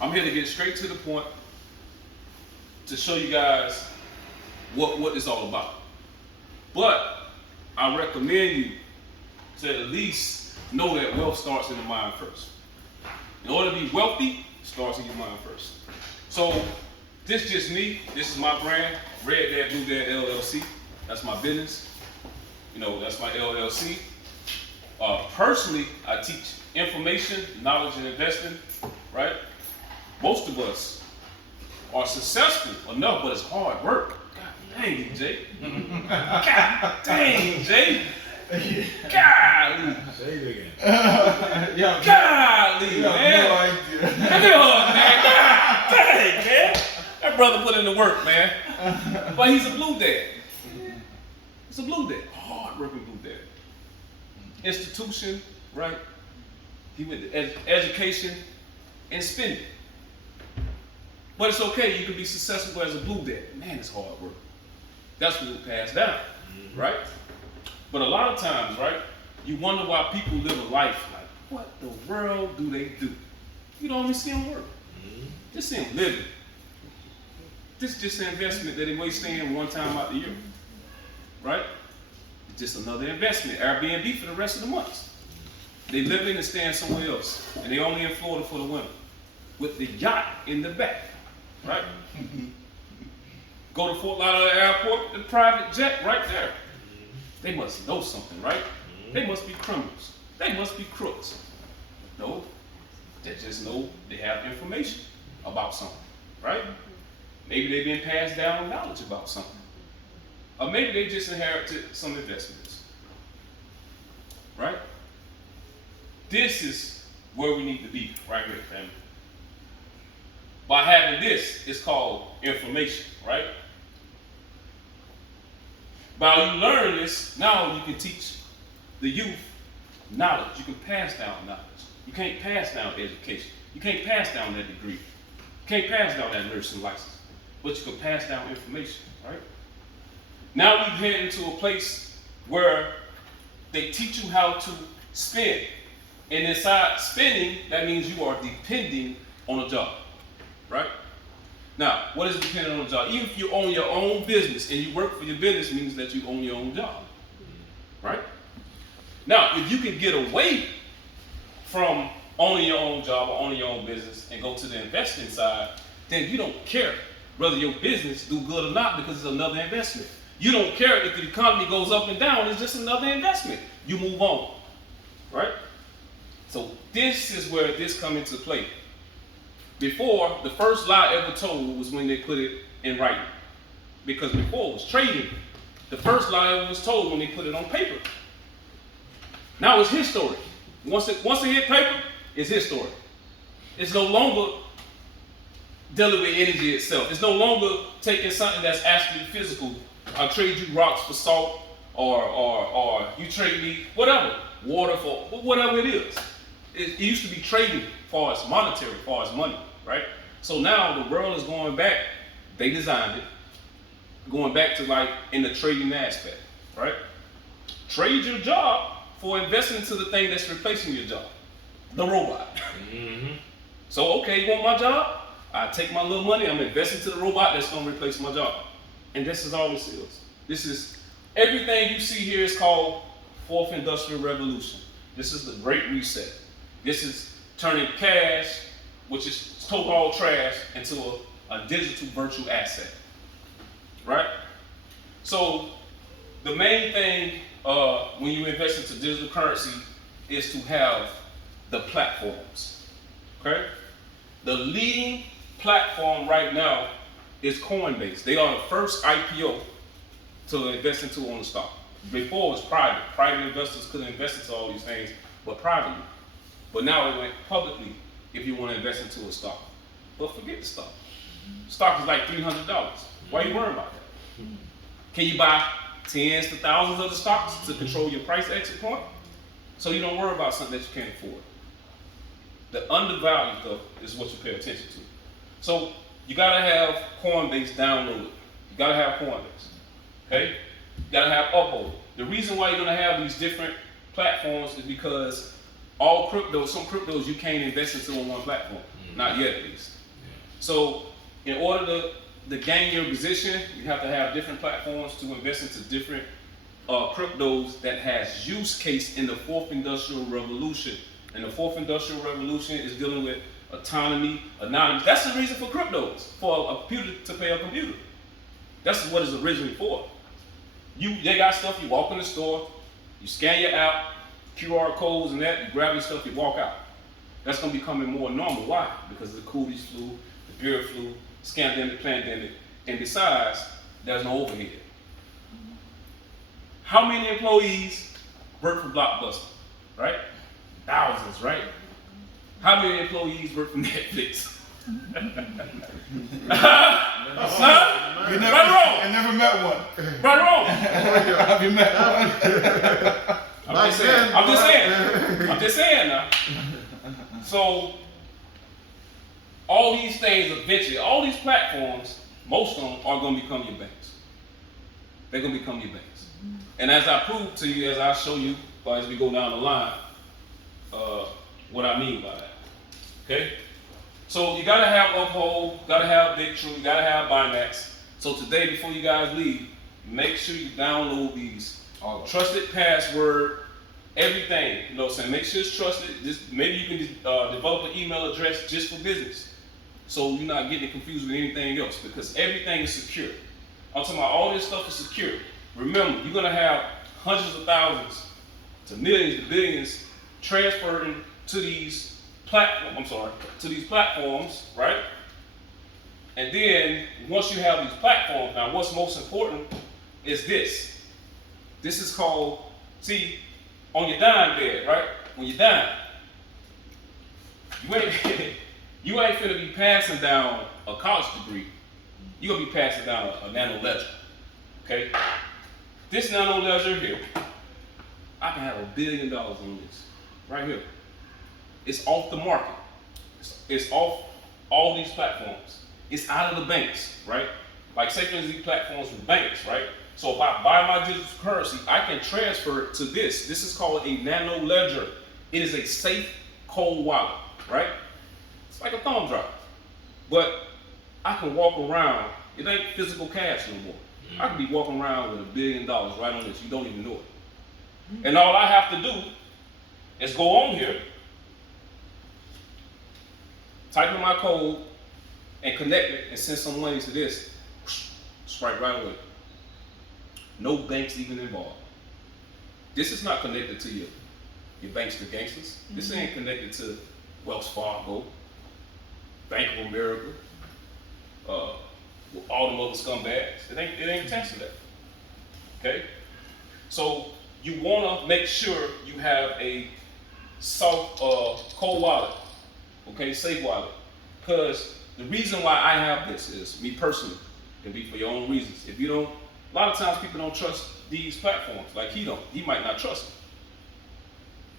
I'm here to get straight to the point to show you guys what it's all about. But I recommend you to at least know that wealth starts in the mind first. In order to be wealthy, it starts in your mind first. So this is just me. This is my brand, Red Dad Blue Dad LLC. That's my business. That's my LLC. Personally, I teach information, knowledge, and investing, right? Most of us are successful enough, but it's hard work. God dang it, Jay. God dang, Jay. Golly. Say it again. Golly, man. No idea. Give me a hug, man. God dang, man. That brother put in the work, man. But he's a blue dad. He's a blue dad. Hard working blue dad. Institution, right? He went to education and spending. But it's okay, you can be successful as a blue dad. Man, it's hard work. That's what we pass down, right? But a lot of times, right, you wonder why people live a life like, what the world do they do? You don't even see them work. Just see them living. This is just an investment that they waste in one time out the year, right? It's just another investment, Airbnb for the rest of the months. They live in and staying somewhere else, and they only in Florida for the winter, with the yacht in the back, right? Go to Fort Lauderdale Airport, the private jet right there. They must know something, right? They must be criminals. They must be crooks. No, they just know they have information about something, right? Maybe they've been passed down knowledge about something. Or maybe they just inherited some investments, right? This is where we need to be right here, family. By having this, it's called information, right? By you learn this, now you can teach the youth knowledge. You can pass down knowledge. You can't pass down education. You can't pass down that degree. You can't pass down that nursing license. But you can pass down information, right? Now we head into a place where they teach you how to spend. And inside spending, that means you are depending on a job, right? Now, what is dependent on a job? Even if you own your own business and you work for your business, means that you own your own job, right? Now, if you can get away from owning your own job or owning your own business and go to the investing side, then you don't care whether your business do good or not because it's another investment. You don't care if the economy goes up and down, it's just another investment. You move on, right? So this is where this comes into play. Before, the first lie ever told was when they put it in writing. Because before it was trading. The first lie ever was told when they put it on paper. Now it's his story. Once it hit paper, it's his story. It's no longer dealing with energy itself. It's no longer taking something that's actually physical. I'll trade you rocks for salt, or you trade me whatever, water for whatever it is. It used to be trading as far as monetary, as far as money, right? So now the world is going back. They designed it, going back to like in the trading aspect, right? Trade your job for investing into the thing that's replacing your job, the robot. So okay, you want my job? I take my little money, I'm investing to the robot that's going to replace my job. And this is all this is. This is, everything you see here is called Fourth Industrial Revolution. This is the Great Reset. This is turning cash, which is so-called trash, into a digital virtual asset, right? So the main thing when you invest into digital currency is to have the platforms, okay? The leading platform right now is Coinbase. They are the first IPO to invest into on the stock. Before it was private. Private investors couldn't invest into all these things, but privately. But now it went publicly if you want to invest into a stock. But forget the stock. Stock is like $300. Why are you worrying about that? Can you buy tens to thousands of the stocks to control your price exit point? So you don't worry about something that you can't afford. The undervalued though is what you pay attention to. So you gotta have Coinbase downloaded. You gotta have Coinbase. Okay? You gotta have Uphold. The reason why you're gonna have these different platforms is because all cryptos, some cryptos you can't invest into on one platform. Not yet, at least. So, in order to gain your position, you have to have different platforms to invest into different cryptos that has use case in the fourth industrial revolution. And the fourth industrial revolution is dealing with autonomy, anonymous. That's the reason for cryptos, for a computer to pay a computer. That's what it's originally for. They got stuff, you walk in the store, you scan your app, QR codes and that, you grab your stuff, you walk out. That's going to be becoming more normal. Why? Because of the Cooties flu, the beer flu, scandemic, pandemic, and besides, there's no overhead. How many employees work for Blockbuster, right? Thousands, right? How many employees work for Netflix? I never met one. Right or wrong? Have you met one? I'm just saying now. So, all these things eventually, all these platforms, most of them are going to become your banks. They're going to become your banks. And as I prove to you, as I show you, or as we go down the line, what I mean by that. Okay? So you gotta have Uphold, gotta have Big True, you gotta have Bimax. So today, before you guys leave, make sure you download these. Trusted password, everything. You know what I'm saying? Make sure it's trusted. Maybe you can develop an email address just for business. So you're not getting confused with anything else, because everything is secure. I'm talking about all this stuff is secure. Remember, you're gonna have hundreds of thousands to millions to billions transferring to these platforms, right? And then once you have these platforms, now what's most important is this. This is called, see, on your dime bed, right? When you're dying, you ain't finna be passing down a college degree. You're gonna be passing down a nano ledger, okay? This nano ledger here, I can have $1 billion on this, right here. It's off the market. It's off all these platforms. It's out of the banks, right? Like say for instance, these platforms with banks, right? So if I buy my digital currency, I can transfer it to this. This is called a nano ledger. It is a safe cold wallet, right? It's like a thumb drive. But I can walk around, it ain't physical cash no more. I can be walking around with $1 billion right on this, you don't even know it. And all I have to do is go on here, type in my code, and connect it and send some money to this. Strike right away. No banks even involved. This is not connected to your banks to gangsters. This ain't connected to Wells Fargo, Bank of America, all them other scumbags. It ain't attached to that. Okay? So you wanna make sure you have a soft cold wallet, okay, safe wallet. Because the reason why I have this is, me personally, it can be for your own reasons. If you don't, a lot of times people don't trust these platforms, like he might not trust them.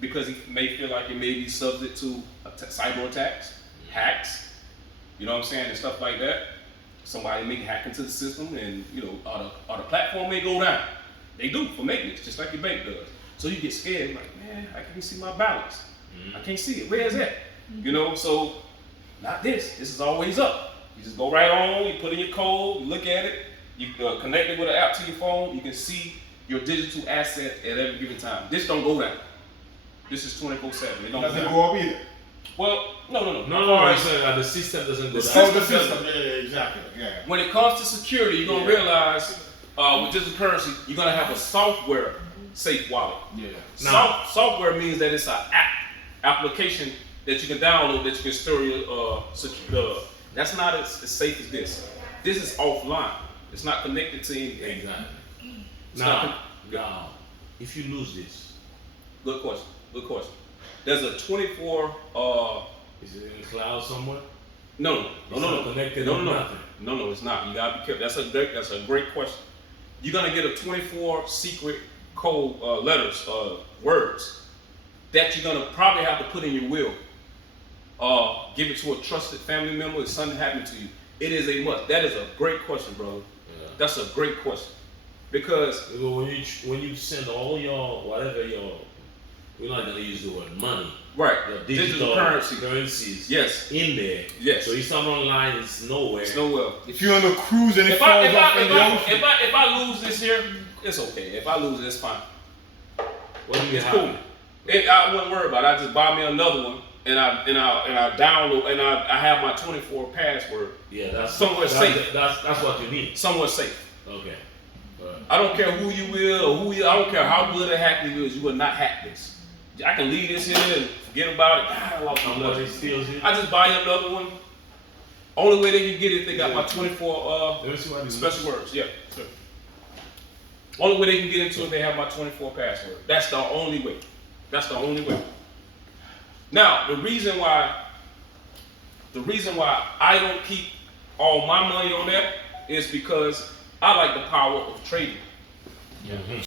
Because he may feel like it may be subject to cyber attacks, hacks, you know what I'm saying, and stuff like that. Somebody may hack into the system and, you know, or the platform may go down. They do for maintenance, just like your bank does. So you get scared, like, man, I can't see my balance. I can't see it, where is that? You know, so not this is always up. You just go right on, you put in your code, you look at it, you connect it with an app to your phone, you can see your digital asset at every given time. This don't go down. This is 24/7. It don't Doesn't go up either. Well, no. I said the system doesn't go down. Oh, the system. Yeah, exactly. Yeah. When it comes to security, you're gonna realize with digital currency, you're gonna have a software safe wallet. Yeah. Software means that it's an application that you can download that you can store your that's not as safe as this. This is offline. It's not connected to anything. Exactly. It's Now, if you lose this, good question. There's a 24. is it in the cloud somewhere? No. Connected to nothing. No, it's not. You gotta be careful. That's a great question. You're gonna get a 24 secret code letters, words that you're gonna probably have to put in your will. Give it to a trusted family member if something happened to you. It is a must. That is a great question, brother. Yeah. That's a great question. Because when you send all your, whatever your, we're not gonna use the word money. Right. Your Digital currencies Yes. in there. Yes. So if something online is nowhere. It's nowhere. If you're on a cruise and it If falls off in the ocean. if I lose this here, it's okay. If I lose it, it's fine. What do you It's have? cool. I wouldn't worry about it. I just buy me another one, and I download, and I have my 24 password. Yeah, that's Somewhere safe. That's what you need. Somewhere safe. Okay. I don't care who you will or I don't care how good a hacker you is. You will not hack this. I can leave this here and forget about it. I lost my How much money. it steals you? I just buy you another one. Only way they can get it, they got my 24 Let me see what it is. special words. Yeah, sure. Only way they can get into it, they have my 24 password. That's the only way. That's the only way. Now, the reason why I don't keep all my money on that is because I like the power of trading. Mhm.